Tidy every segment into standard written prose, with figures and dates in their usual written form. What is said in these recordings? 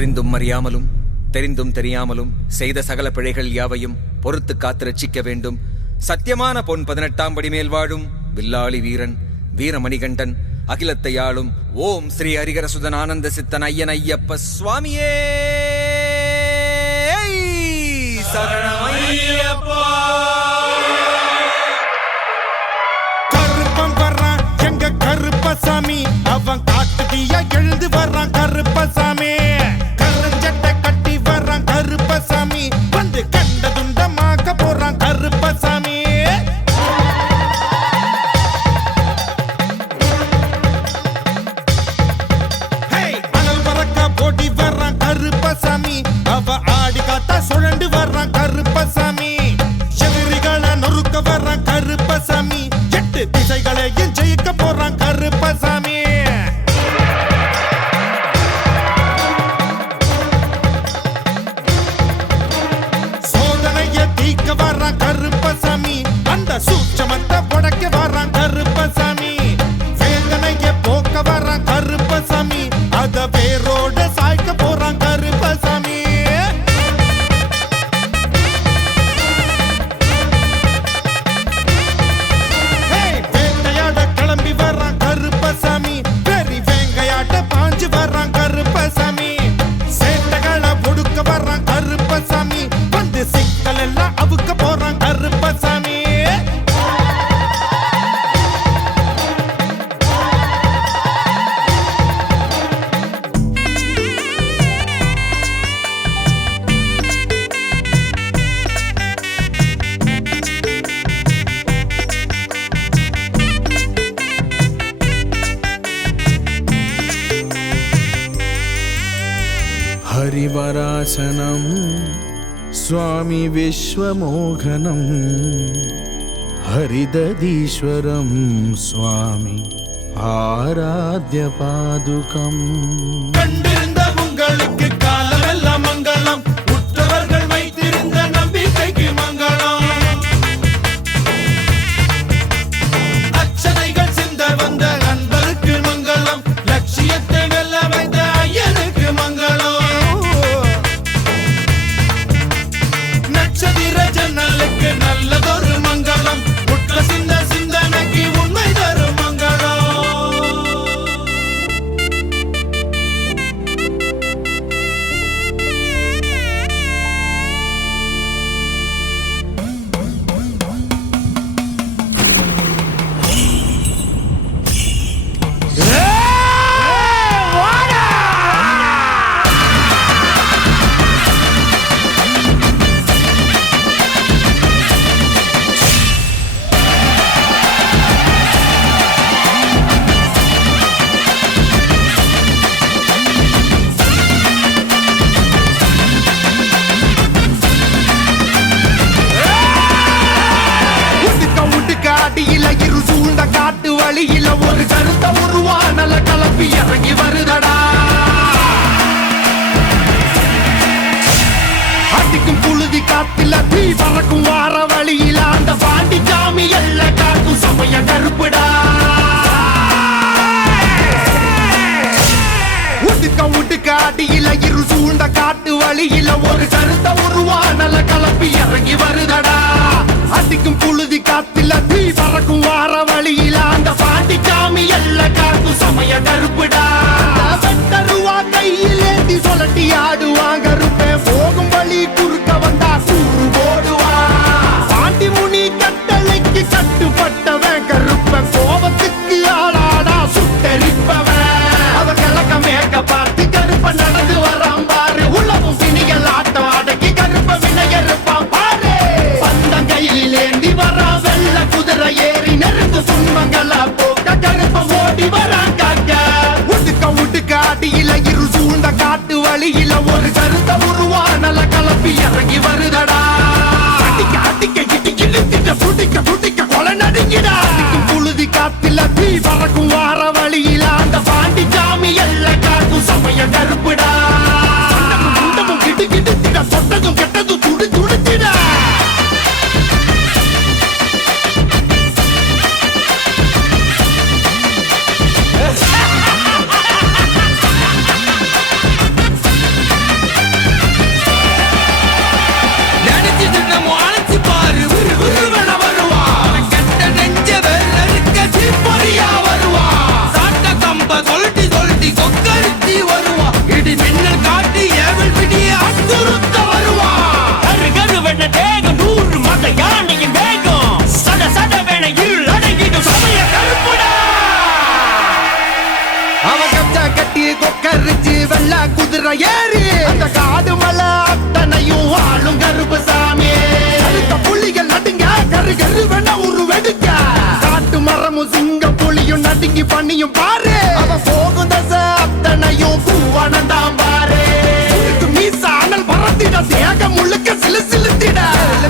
அறிந்தும் அறியாமலும் தெரிந்தும் தெரியாமலும் செய்த சகல பிழைகள் யாவையும் பொறுத்து காத்து ரட்சிக்க வேண்டும். சத்தியமான பொன் 18ஆம் படி மேல் வாழும் வில்லாளி வீரன் வீரமணிகண்டன் அகிலத்தை ஆளும் ஓம் ஸ்ரீ ஹரிகரசுதன் ஆனந்த சித்தன் ஐயன் ஐயப்ப சுவாமியே சரணமையப்பா. கருப்பன் வர்றான் எங்க கருப்பசாமி, அவன் காட்டுதியா எழுந்து வர்றான் கருப்பசாமி. கருஞ்சட்டை கட்டி வர்றான் கருப்பசாமி, வந்து கண்ட துண்டமாக்க போறான் கருப்பசாமி. அனல் பறக்க போட்டி வர்றான் கருப்பசாமி, அவ ஆடி காத்தா சுழண்டு வர்றான் கருப்பசாமி. எதிரிகளை நொறுக்க வர்றான் கருப்பசாமி, 8 திசைகளையும் ஜெயிக்க போறான் கருப்பசாமி. சோதனைய தீக்க வர்றான் கருப்பசாமி, அந்த சூட்சமத்தை உடைக்க வர்றான் கருப்பசாமி. வேதனைய போக்க வர்றான் கருப்பசாமி, அத வேரோட சாய்க்க போறான் கருப்பசாமி. வேட்டையாட கிளம்பி வர்றான் கருப்பசாமி, பெரி வேங்கையாட்ட பாஞ்சு வர்றான் கருப்பசாமி. சேட்டைகளை ஒடுக்க வர்றான் கருப்பசாமி, வந்து சிக்கல் எல்லாம் அவுக்க போறான் கருப்பசாமி. हरिवरासनं स्वामी विश्वमोहनं हरिदधीश्वरं स्वामी आराध्यपादुकम्. கண்டிருந்த உங்களுக்கு காலமெல்லாம் மங்களம், உற்றவர்கள் வைத்திருந்த நம்பிக்கைக்கு மங்களம். அச்சனைகள் சிந்த வந்த அன்பருக்கு மங்களம், லட்சியத்தை வெல்ல வைத்த ஐயனுக்கு மங்களம். நட்சத்திர ஜன்னலுக்கு நல்லதொரு மங்களம், உற்ற சிந்தனைக்கு உண்மை தரும் மங்களம். அடியில இரு சூழ்ந்த காட்டு வழியில ஒரு கருத்த உருவானல கலப்பி இறங்கி வருதடா. அடிக்கும் புழுதி காத்துல தீ பறக்கும் வார வழியில அந்த பாண்டி சாமி எல்ல காக்கும் சமய கருப்புடா. உடுக்க அடியில இரு சூழ்ந்த காட்டு வழியில ஒரு கருத்த உருவானல கலப்பி இறங்கி வருதடா. அடிக்கும் புழுதி காத்துல தீ பறக்கும் வார வழியில அந்த பாண்டி சாமி எல்ல காக்கும் சமய கருப்புடா. வெட்டருவா கையிலேந்தி சொல்லட்டி ஆடுவாங்க கருப்பேன், போகும் வழி குறுக்க வந்தா கூறு போடுவா. பாண்டி முனி கட்டளைக்கு கட்டுப்பட்டவன் கருப்பன், கோபத்துக்கு ஆளாடா சுட்டரிப்பவன். அவன் கிழக்க மேற்க பார்த்து கருப்ப நடந்து வரான் பாரு, உலகம் பிணிகள் ஆட்டம் அடக்கி கருப்ப வினையறுப்பான் பாரு. பந்தம் கையில் ஏந்தி வரா வெள்ள குதிரை ஏறி நெருங்கு துன்பங்களா போக்க கருப்ப ஓடி வரான் காக்க. உடுக்க அடியில இரு சூழ்ந்த காட்டு வழியில ஒரு கருத்த உருவானல கலப்பி இறங்கி வருதடா. அடிக்க இடி இழுத்திட்ட புடிக்க கொலை நடுங்கிடா. புழுதி காத்துல தீ பறக்கும் வார வழியில அந்த பாண்டி சாமி எல்ல காக்கும் சமய கருப்புடா. கிட்டு சொட்டதும் கெட்டதும் துடித்திட. குதிரை ஏறி அந்த காடு மலை அத்தனையும் ஆளும் கருப்பசாமி. அடுத்த புலிகள் நடுங்க கரு கரு வேணா ஒரு வெடுக்க காட்டு மரமும் சிங்கம் புலியும் நடுங்கி பண்ணியும் பாரு அவ போகும் தசை அத்தனையும் பூவானந்தான் பாரு. மீச அனல் பறத்திட தேகம் முழுக்க சிலு சிலுத்திட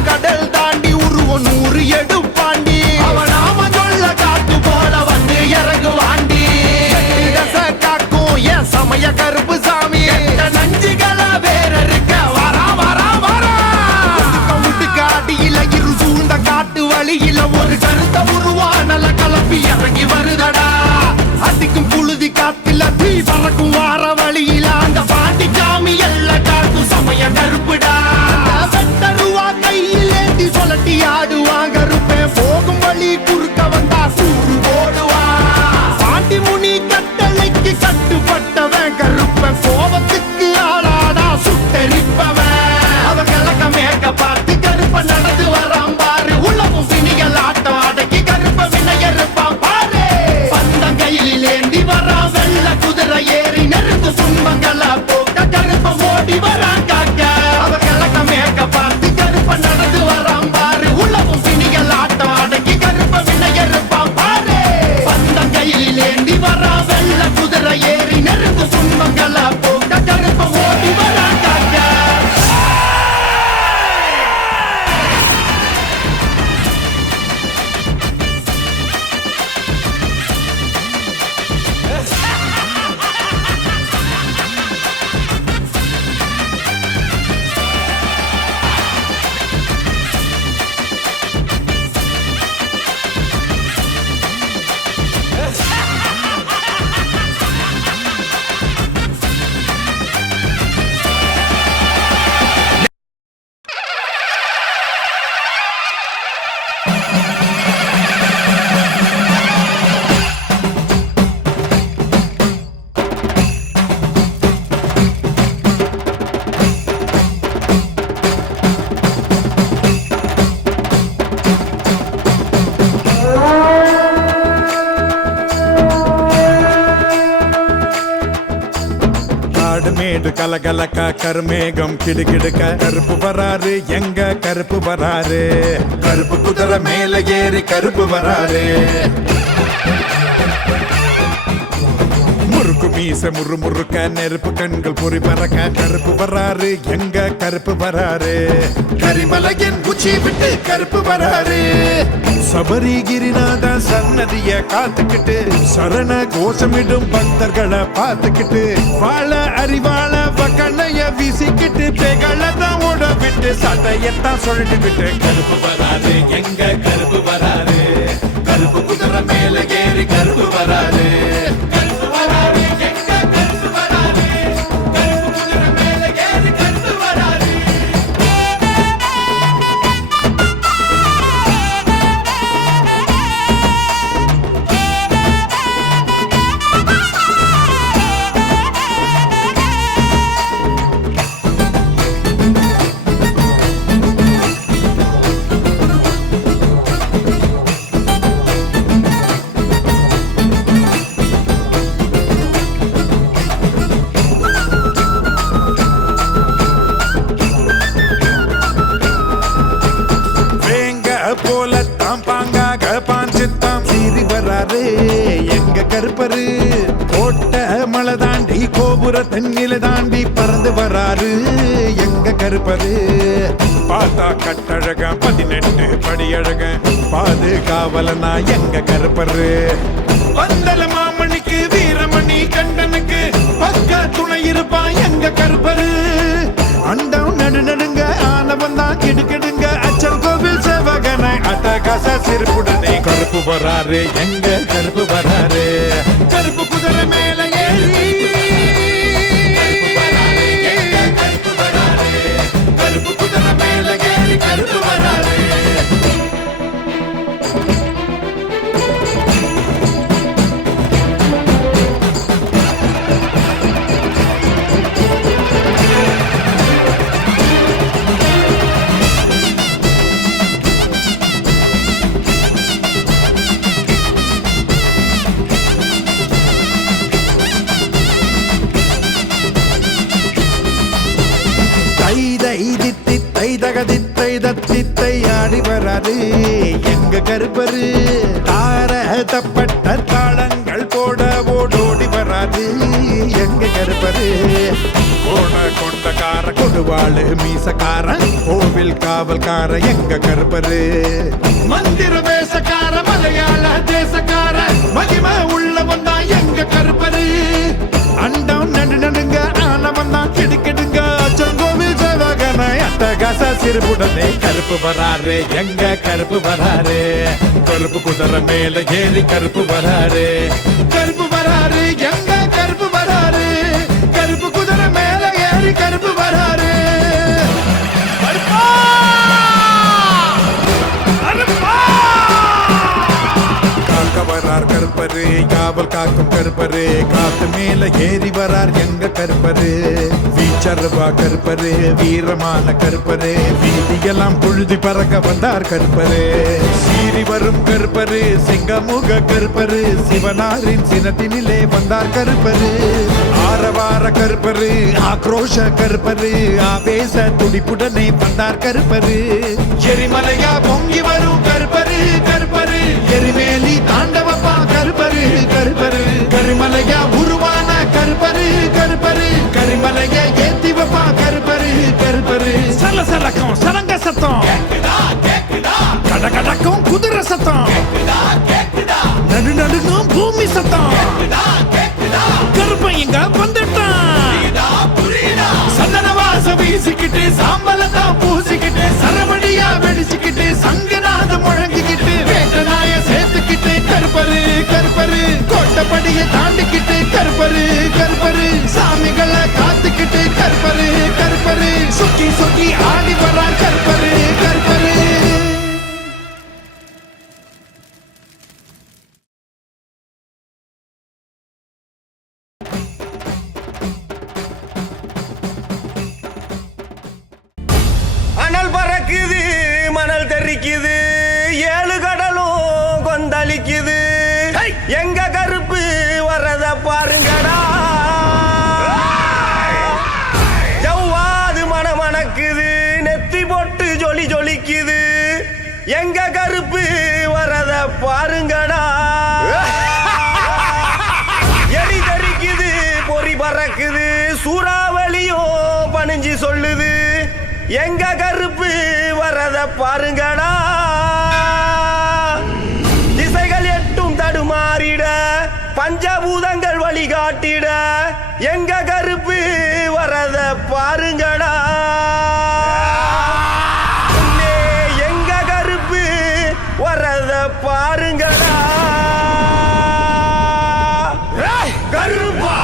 கடல் தாண்டி உருவம் 100 எடுப்பாண்டி அவன் நாம சொல்ல காட்டு போல வந்து இறங்குவாண்டி. காக்கும் என் சமய கருப்பு சாமி நஞ்சுகள வேற இருக்க வரா வரா வரா. முட்டுக்கு அடியில இரு சூழ்ந்த காட்டு வழியில ஒரு கருத்த உருவானல கலப்பி இறங்கி வருதடா. அதிக்கும் புழுதி காத்துல தீ பறக்கும் வார வழியில அந்த பாண்டி சாமி எல்லாம் காக்கும் சமய கருப்புடா. வெட்டருவா கையில் ஏந்தி சொல்லட்டி ஆடுவாங்க கருப்பேன் போகும் வழி குறுக்க வந்தா சூடு போடுவா. பாண்டி முனி கட்டளைக்கு கட்டுப்பட்டவன் கருப்பன் கோபத்துக்கு ஆளாடா சுட்டெரிப்பவன். அவன் கிழக்க மேற்க பார்த்து கருப்ப நடந்து வரான் பாரு. உலகம் பிணிகள் ஆட்டம் அடக்கி கருப்ப வினையறுப்பான் பாரு. பந்தம் கையில் ஏந்தி வரான் வெள்ள குதிரை ஏறி நெருங்கு துன்பங்களை போக்க கருப்ப ஓடி வரான் காக்க. அவன் கிழக்க மேற்க பார்த்து கருப்ப நடந்து வரான் பாரு. உலகம் பிணிகள் ஆட்டம் அடக்கி கருப்ப வினையறுப்பான் பாரு. பந்தம் கையில் ஏந்தி வரான் வெள்ள குதிரை ஏறி நெருங்கு துன்பங்களை போக்க கருப்ப ஓடி வரான் காக்க. மேடு கலகலக்க கருமேகம் கிடுகிடுக்க கருப்பு வராரு எங்க கருப்பு வராரு. கருப்பு குதிரை மேல ஏறி கருப்பு வராரு. முறுக்கு மீச முறுமுறுக்க நெருப்பு கண்கள் பொறி பறக்க கருப்பு வராரு எங்க கருப்பு வராரு. கரிமலையின் உச்சி விட்டு கருப்பு வராரு. சபரிகிரிநாத சன்னதிய காத்துக்கிட்டு சரண கோஷமிடும் பக்தர்களை பார்த்துக்கிட்டு வாழ அறிவாள வக்கண்ணைய வீசிக்கிட்டு பெகளதான் ஓட விட்டு சட்டையத்தான் சொல்லிட்டு விட்டு கருப்பு வராரு எங்க கருப்பு வராரு. கருப்பு குதிரை மேல ஏறி கருப்பு வராரு. எங்க கருப்பரு கோட்ட மலை தாண்டி கோபுர தண்ணில தாண்டி பறந்து வராரு. எங்க கருப்பரு பார்த்தா கட்டழக 18 படியழக பாதுகாவலனா எங்க கருப்பரு. வந்தல மாமணிக்கு வீரமணி கண்டனுக்கு பக்க துணை இருப்பான் எங்க கருப்பரு. அண்டம் நடு நடுங்க ஆனவன் தான் கிடுக்கிடுங்க அச்சல் கோவில் சேவகனை அட்டகாச சிரிப்புடனே கருப்பு வராரு எங்க கருப்பு வராரு. கருப்பு குதிரை மேல ஏறி கருப்பு குதிரை மேல ஏறி கருப்பு வராரு. தகதித்தை தத்தித்தை ஆடி வராரு எங்க கருப்பரு. தார தப்பட்ட தாளங்கள் போட ஓடோடி வராது எங்க கருப்பரு. கோண கொண்டக்கார கொடுவாளு மீசக்காரன் கோவில் காவல்கார எங்க கருப்பரு. மந்திர வேஷக்கார மலையாள தேசக்கார மகிமை உள்ளவன் தான் எங்க கருப்பரு. அண்டம் நடு நடுங்க ஆனவன் தான் கிடுக்கிடுங்க அச்சங்கோவில் சேவகன அட்டகாச சிறுபுடனே கருப்பு வராரு எங்க கருப்பு வராரு. கருப்பு குதிரை மேல ஏறி கருப்பு வராரு. கருப்பு வராரு எங்க கருப்பு வராரு. கருப்பு குதிரை மேல ஏறி கருப்பு வராரு. காக்க வரார் கருப்பரு காவல் காக்கும் கருப்பரு. காத்து மேல ஏறி வரார் எங்க கருப்பரு. வீச்சருவா கருப்பரு வீரமான கருப்பரு. வீதியெல்லாம் புழுதி பறக்க வந்தார் கருப்பரு. சீறி வரும் கருப்பரு சிங்கமுக கருப்பரு. சிவனாரின் சினத்தினிலே வந்தார் கருப்பரு. ஆரவார கருப்பரு ஆக்ரோஷ கருப்பரு. ஆவேச துடிப்புடனே வந்தார் கருப்பரு. எரிமலையா பொங்கி வரும் கருப்பரு கருப்பரு. எரிமேலி தாண்டவப்பா கருப்பரு கருப்பரு. கரிமலையா உருவான கருப்பரு கருப்பரு. கரிமலையா ஏத்தி வப்பா கருப்பரு கருப்பரு. சல சலக்கம் சலங்க சத்தம் கட கடக்கும் குதிரை சத்தம். நடு நடுங்கும் பூமி சத்தம். கருப்பையங்க வந்துட்டான். சந்தன வாசம் வீசிக்கிட்டு சாம்பலத்தான் பூசிக்கிட்டு சரவடியா வெடிச்சுக்கிட்டு சங்கநாத முழங்கிக்கிட்டு வேட்டநாய சேர்த்துக்கிட்டு கருப்பரு கருப்பரு. கோட்டப்படியை தாண்டிக்கிட்டு கருப்பரு கருப்பரு. சாமிகளை காத்துக்கிட்டு கருப்பரு கருப்பரு. சுத்தி சுத்தி ஆடி வரா கருப்பரு கருப்பரு. அனல் பறக்குது மணல் தெரிக்குது ஏழு கடலும் கொந்தளிக்குது எங்க கருப்பு வர்றத பாருங்கடா. ஜவ்வாது மணக்குது நெத்தி போட்டு ஜொலி ஜொலிக்குது எங்க கருப்பு வர்றத பாருங்கடா. எரி தெரிக்குது பொறி பறக்குது சூறாவளியும் பணிஞ்சு சொல்லுது எங்க கருப்பு வரத பாருங்கடா. திசைகள் எட்டும் தடுமாறிட பஞ்சபூதங்கள் வழிகாட்டிட எங்க கருப்பு வரத பாருங்கடா. எங்க கருப்பு வரத பாருங்கடா. கருப்பா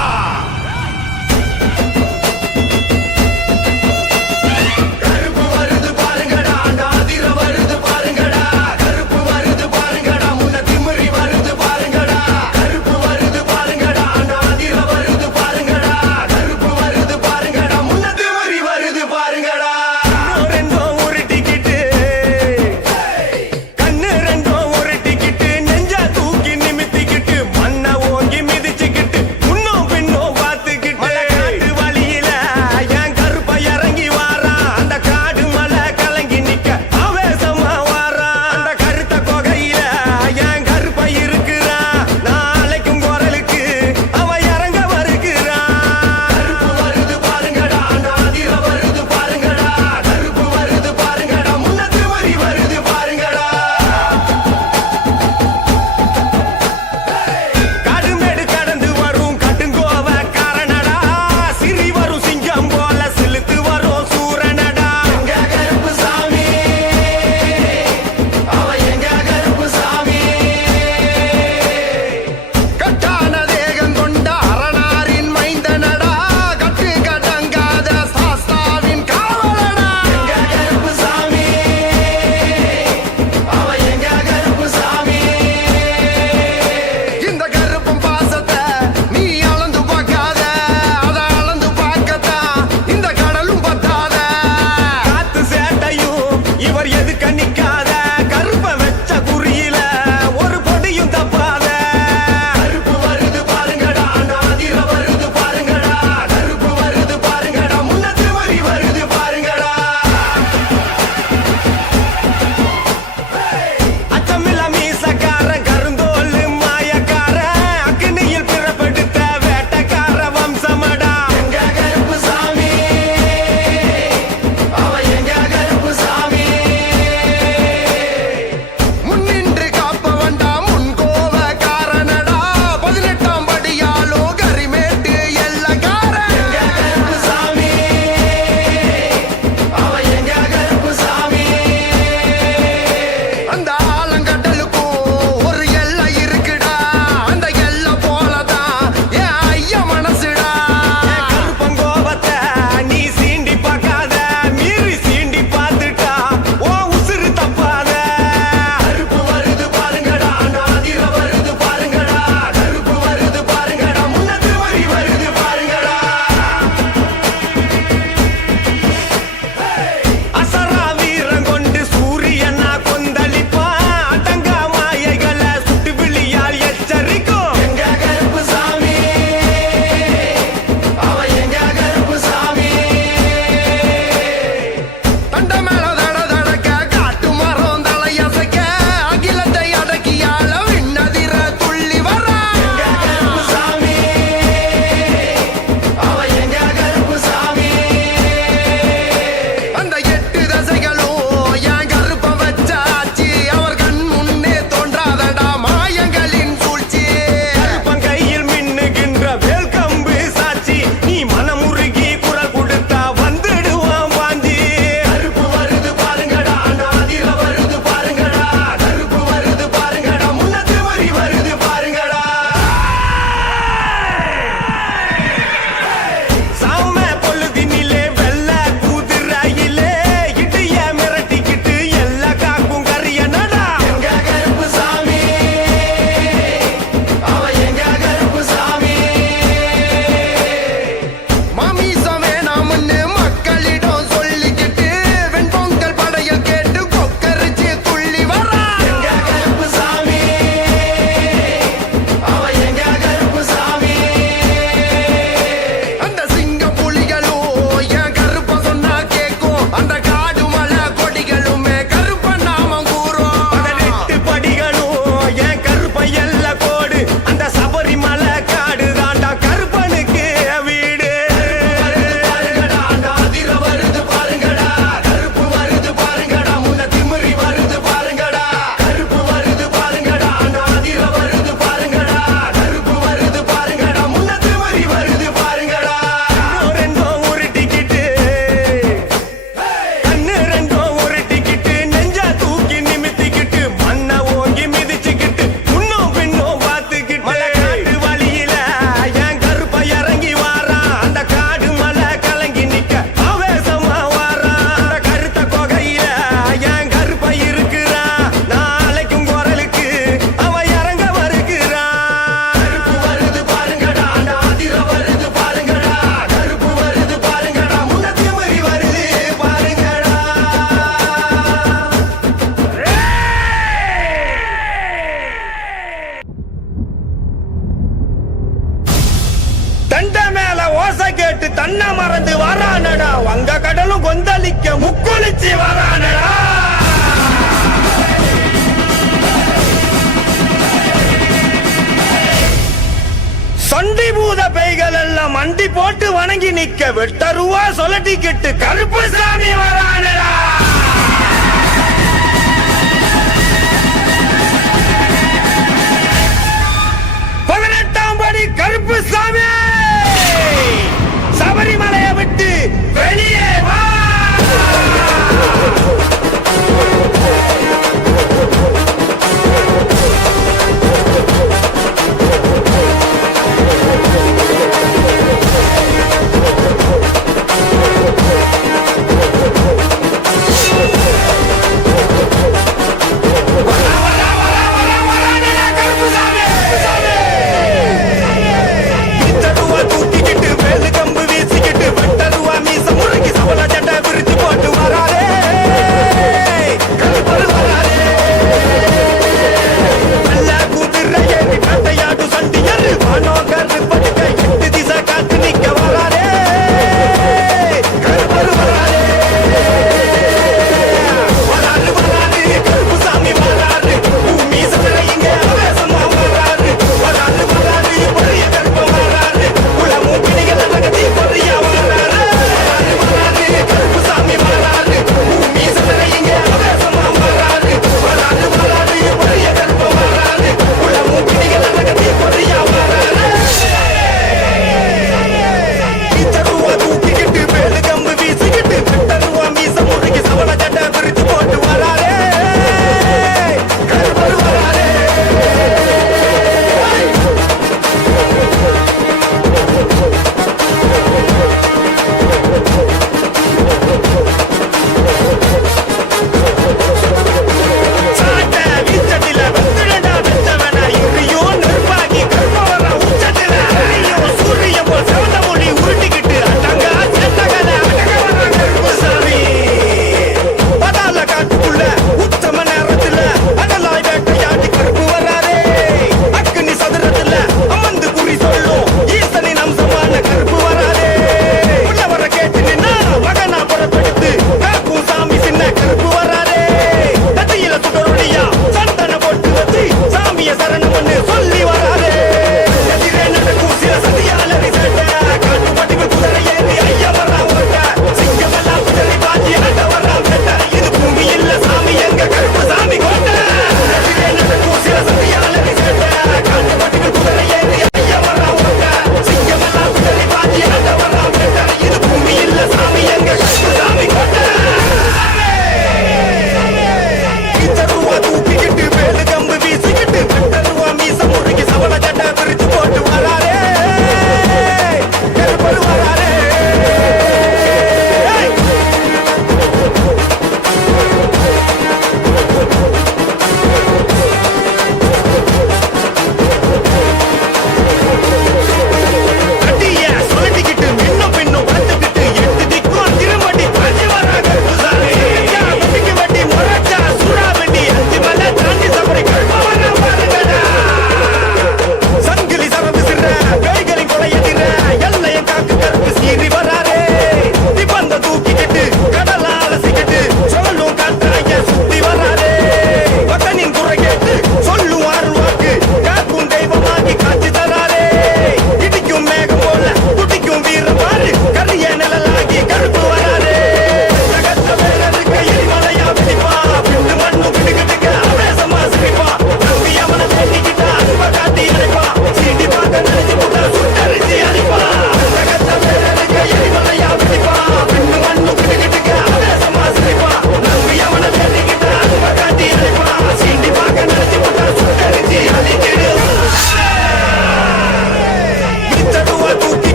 ஒன்ன மறந்து வரானடா வங்க கடலும் கொந்தளிக்க முக்குளிச்சு வரானடா சண்டி பூத பேய்கள் எல்லாம் மண்டி போட்டு வணங்கி நிக்க வெட்டருவா சொல்லட்டிக்கிட்டு கருப்பு சாமி வரானடா கருப்பு சாமி சபரிமலையை விட்டு வெளியே வா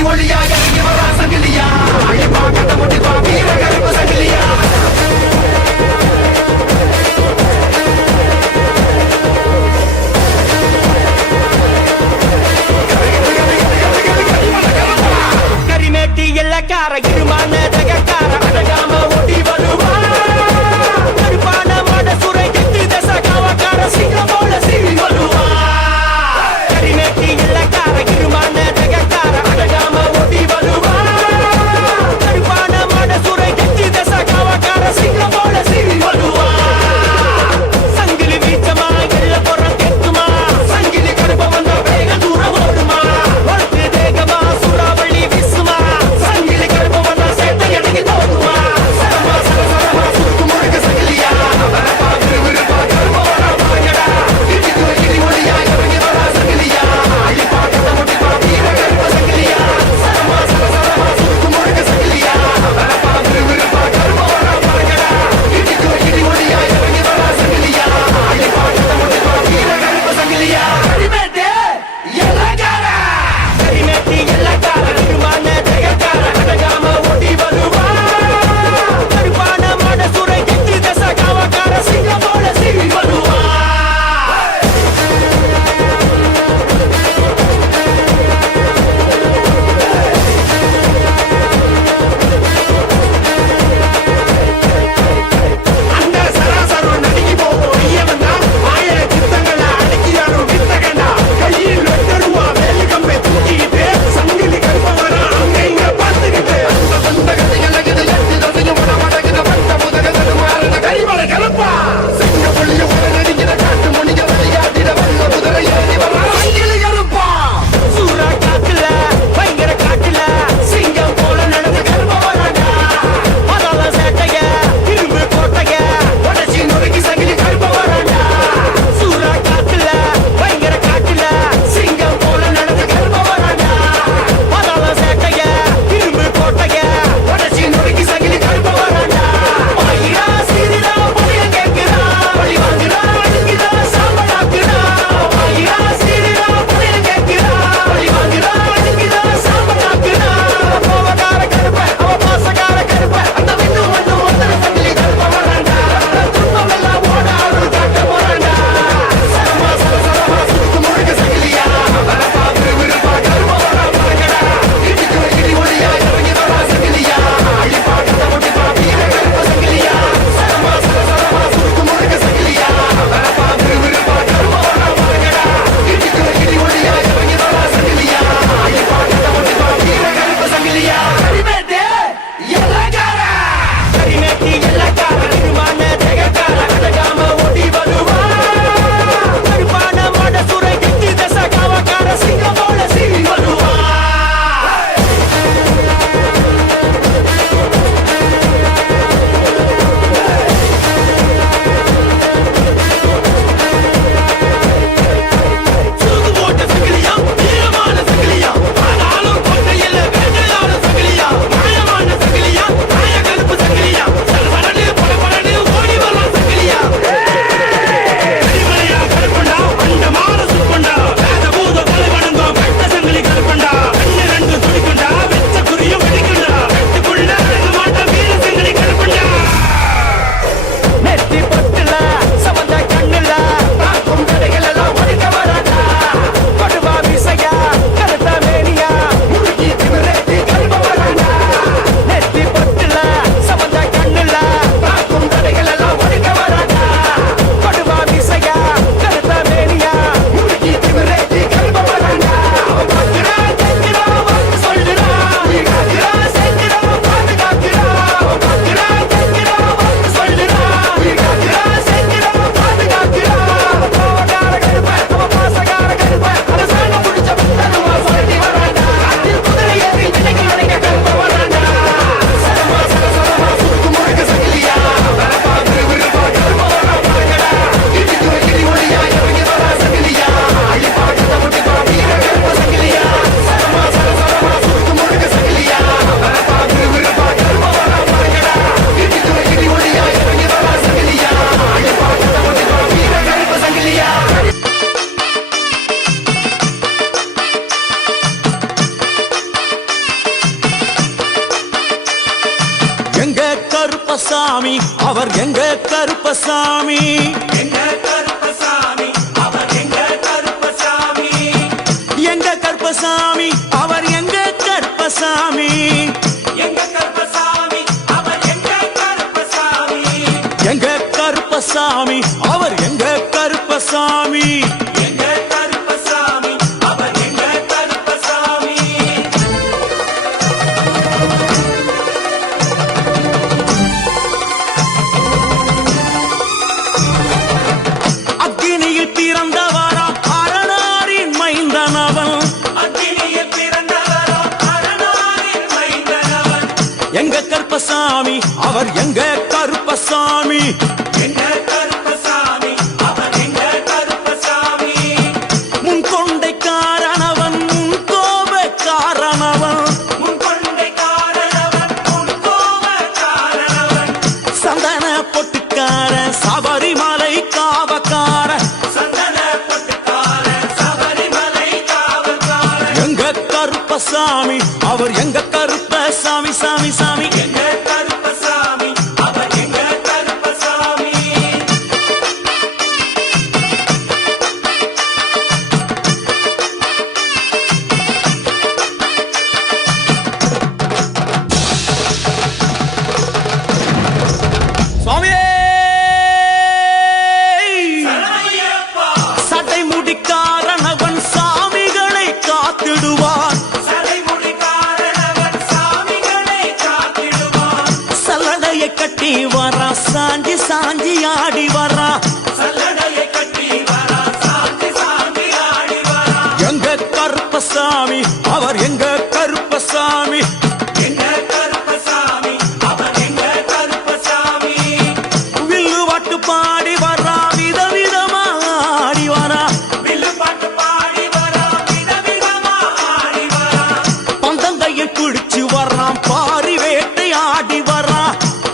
ஒளி ஒளியா இறங்கி வரா சங்கிலியா அழிப்பா கட்ட முடிப்பா வீர கருப்பு சங்கிலியா கரிமேட்டி எல்லக்கார இருமான தகக்கார அடகாம ஓடி வருவா கருப்பான மாட சுரை கெட்டு தச காவக்கார சிங்கம் போல சீறி வருவா கரிமேட்டி எல்லக்கார இருமான தகக்கார அடகாம ஓடி வருவா கருப்பான மாட சுரை கெட்டு தச காவக்கார சிங்கம் போல சீறி வருவா சங்கிலி வீச்சமா எல்ல புறம் கெட்டுமா சங்கிலி கருப்ப வந்த வேக தூரம் ஓடுமா ஒழுத்து தேகமா சூறாவளி வீசுமா சங்கிலி கருப்ப வந்த சேட்டை எனக்கு தோணுமா சரமா சரமா எங்க கருப்பசாமி அவர் எங்க கருப்பசாமி எங்க கருப்பசாமி அவர் எங்க கருப்பசாமி எங்க கருப்பசாமி அவர் எங்க கருப்பசாமி எங்க கருப்பசாமி அவர் எங்க கருப்பசாமி எங்க கருப்பசாமி அவர் எங்க கருப்பசாமி எங்க கருப்பசாமி அவர் எங்க கருப்பசாமி அக்னியில் பிறந்தவரா அரணாரின் மைந்தனவன் அக்னியில் பிறந்தவரா அரணாரின் மைந்தனவன் எங்க கருப்பசாமி அவர் எங்க கருப்பசாமி எங்க கருப்பசாமி அவர் எங்க கருப்பசாமி முன்கொண்டை காரணவன் முன்கோப காரணவன் முன்கொண்டை காரணவன் முன்கோப காரணவன் சந்தன பொட்டுக்கார சபரிமலை காவக்கார சந்தன பொட்டுக்கார சபரிமலை காவக்கார எங்க கருப்பசாமி அவர் எங்க கருப்பசாமி சாமி சாமி எங்க கருப்பசாமி அவர் எங்க கருப்பசாமி சுவாமியே சடை முடிக்காரணவன் சாமிகளை காத்திடுவான் சல்லடையை கட்டி வரா சாஞ்சி சாஞ்சி ஆடி வரா சல்லடையை கட்டி வரா சாஞ்சி சாஞ்சி ஆடி வரா எங்க கருப்பசாமி அவர் எங்க கருப்பசாமி எங்க கருப்பசாமி அவர் எங்க கருப்பசாமி வில்லு பாட்டு பாடி வரா விதவிதமா ஆடி வரா வில்லு பாட்டு பாடி வரா விதவிதமா ஆடி வரா பந்தங்கையை குடிச்சு வர்றான் பாரி வேட்டை ஆடி வரா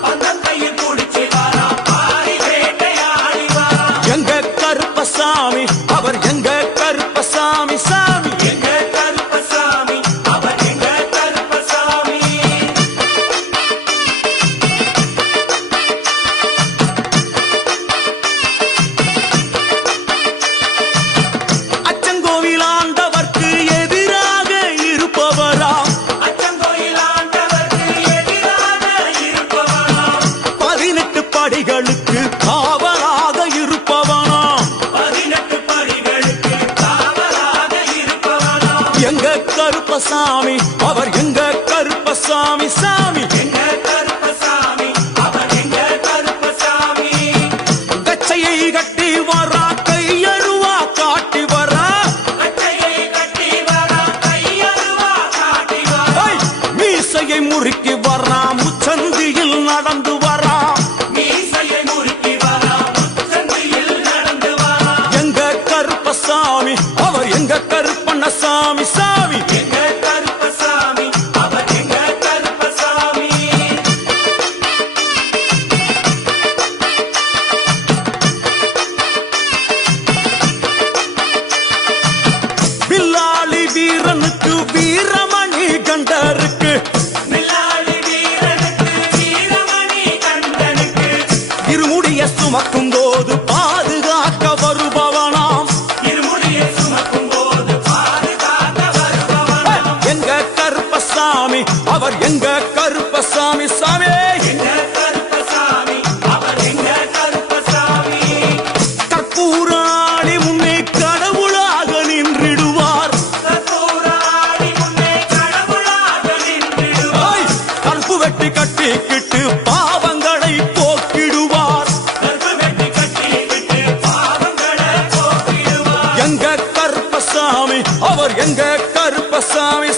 பந்தங்கையை குடிச்சு வரா பாரி வேட்டை ஆடி வரா எங்க கருப்பசாமி அவர் எங்க கருப்பசாமி சாமி எங்க கருப்பசாமி அவர் எங்க கருப்பசாமி அச்சங்கோவில் ஆண்டவர்க்கு எதிராக இருப்பவராம் அச்சங்கோவில் ஆண்டவர்க்கு எதிராக இருப்பவராம் 18 படிகளுக்கு காவலாக இருப்பவனாம் 18 படிகளுக்கு காவலாக இருப்பவனாம் எங்க கருப்பசாமி அவர் எங்க கருப்பசாமி சாமி எங்க கருப்பசாமி அவர் எங்க கருப்பசாமி கச்சையை கட்டி வரா கையருவா காட்டி வரா கச்சையை கட்டி வரா கையருவா காட்டி வரா மீசையை முறுக்கி வரா முச்சந்தியில் நடந்து வரா மீசையை முறுக்கி வரா முச்சந்தியில் நடந்து வரா எங்க கருப்பசாமி அவர் எங்க கருப்பண்ணசாமி சாமி எங்க கருப்பசாமி அவர் எங்க கருப்பசாமி வில்லாளி வீரனுக்கு வீரமணி கண்டருக்கு வில்லாளி வீரனுக்கு வீரமணி கண்டனுக்கு இருமுடிய சுமக்கும் போது பாதுகாக்க வருபவனாம் இருமுடிய சுமக்கும் போது பாதுகாக்க வருபவனாம் எங்க கருப்பசாமி அவர் எங்க கருப்பசாமி சாமி எங்க கருப்பசாமி அவர் எங்க கருப்பசாமி கற்பூராளி முன்னே கடவுளாக நின்றிடுவார் கற்பூராளி முன்னே கடவுளாக நின்றிடுவார் கற்பு வெட்டி கட்டிக்கிட்டு பாவங்களை போக்கிடுவார் கற்பு வெட்டி கட்டிக்கிட்டு பாவங்களை போக்கிடுவார் எங்க கருப்பசாமி அவர் எங்க கருப்பசாமி